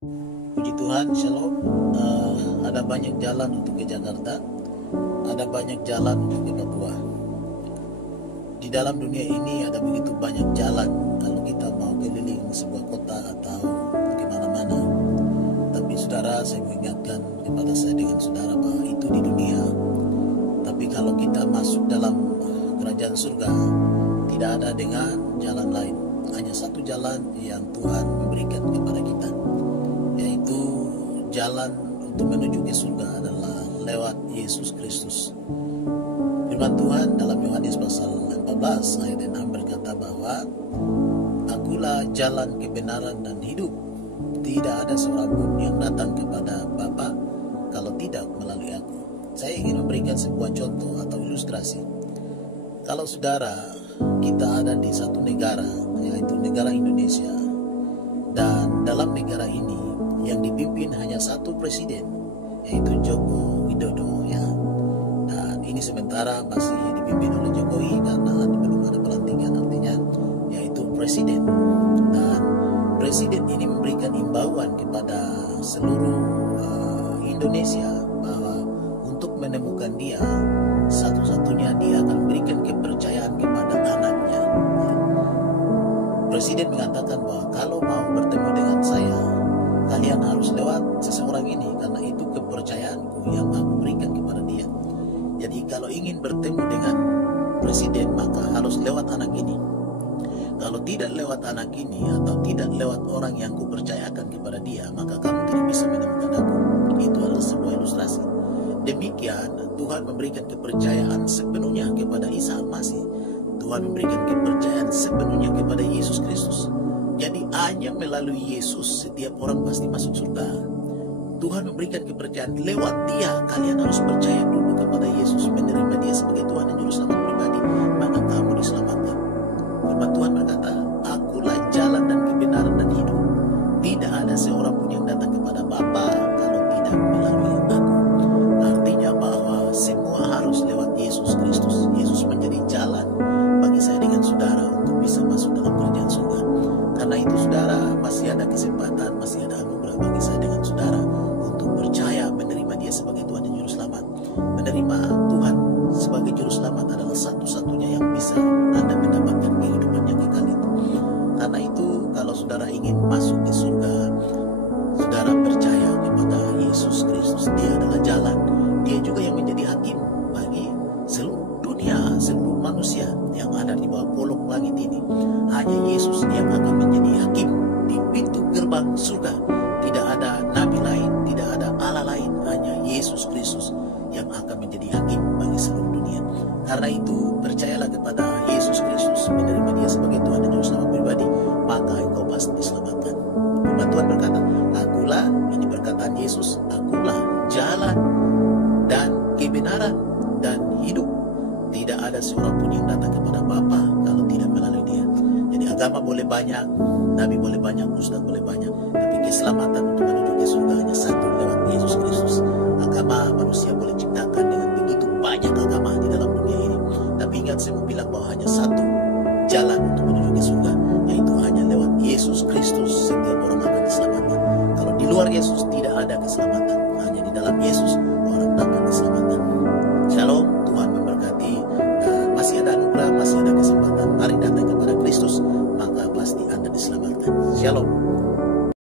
Puji Tuhan, Shalom. Ada banyak jalan untuk ke Jakarta, ada banyak jalan untuk ke Papua. Di dalam dunia ini ada begitu banyak jalan kalau kita mau keliling sebuah kota atau ke mana-mana. Tapi saudara, saya mengingatkan kepada saya dengan saudara bahwa itu di dunia. Tapi kalau kita masuk dalam kerajaan surga, tidak ada dengan jalan lain. Hanya satu jalan yang Tuhan memberikan kepada kita, yaitu jalan untuk menuju ke surga adalah lewat Yesus Kristus. Firman Tuhan dalam Yohanes pasal 14 ayat 6 berkata bahwa Akulah jalan kebenaran dan hidup. Tidak ada seorang pun yang datang kepada Bapa kalau tidak melalui aku. Saya ingin memberikan sebuah contoh atau ilustrasi. Kalau saudara, kita ada di satu negara, yaitu negara Indonesia, dan dalam negara ini yang dipimpin hanya satu presiden, yaitu Joko Widodo, ya. Dan ini sementara masih dipimpin oleh Jokowi karena belum ada pelantikan, artinya yaitu presiden. Dan presiden ini memberikan imbauan kepada seluruh Indonesia bahwa untuk menemukan dia, satu-satunya dia akan memberikan kepercayaan kepada anaknya. Presiden mengatakan bahwa kalau mau bertemu dengan saya, kalian harus lewat seseorang ini, karena itu kepercayaanku yang aku berikan kepada dia. Jadi kalau ingin bertemu dengan presiden, maka harus lewat anak ini. Kalau tidak lewat anak ini atau tidak lewat orang yang kupercayakan kepada dia, maka kamu tidak bisa menemukan aku. Itu adalah sebuah ilustrasi. Demikian Tuhan memberikan kepercayaan sepenuhnya kepada Isa Al-Masih. Tuhan memberikan kepercayaan sepenuhnya kepada Yesus Kristus. Jadi hanya melalui Yesus setiap orang pasti masuk surga. Tuhan memberikan kepercayaan lewat dia. Kalian harus percaya dulu kepada Yesus, menerima dia sebagai Tuhan dan Juru Selamat pribadi, maka kamu diselamatkan. Firman Tuhan berkata, Akulah jalan dan kebenaran dan hidup. Tidak ada seorang pun yang datang kepada Bapa kalau tidak melalui aku. Artinya bahwa semua harus lewat Yesus Kristus. Yesus menjadi jalan bagi saya dengan saudara untuk bisa masuk dalam kerajaan surga. Karena itu saudara, masih ada kesempatan, masih ada anugerah bagi saya dengan saudara untuk percaya, menerima dia sebagai Tuhan dan Juru Selamat. Menerima Tuhan sebagai Juru Selamat adalah satu-satunya yang bisa Anda mendapatkan kehidupan yang kekal itu. Karena itu kalau saudara ingin masuk ke surga, saudara percaya kepada Yesus Kristus. Dia adalah jalan. Dia juga yang menjadi hakim bagi seluruh dunia, seluruh manusia yang ada di bawah kolong langit ini. Hanya Yesus yang akan menjadi hakim di pintu gerbang surga. Tidak ada nabi lain, tidak ada Allah lain, hanya Yesus Kristus yang akan menjadi hakim bagi seluruh dunia. Karena itu percayalah kepada Yesus Kristus, menerima dia sebagai Tuhan dan Juru Selamat pribadi, maka engkau pasti diselamatkan. Firman Tuhan berkata, Akulah, ini perkataan Yesus, Akulah jalan dan kebenaran dan hidup. Tidak ada seorang pun yang datang kepada Bapa kalau tidak melalui dia. Jadi agama boleh banyak, nabi boleh banyak, ustaz boleh banyak, tapi keselamatan untuk menuju ke surga hanya satu, lewat Yesus Kristus. Agama manusia boleh ciptakan dengan begitu banyak agama di dalam dunia ini, tapi ingat saya mau bilang bahwa hanya satu jalan untuk menuju ke surga, yaitu hanya lewat Yesus Kristus. Setiap orang akan diselamatkan. Kalau di luar Yesus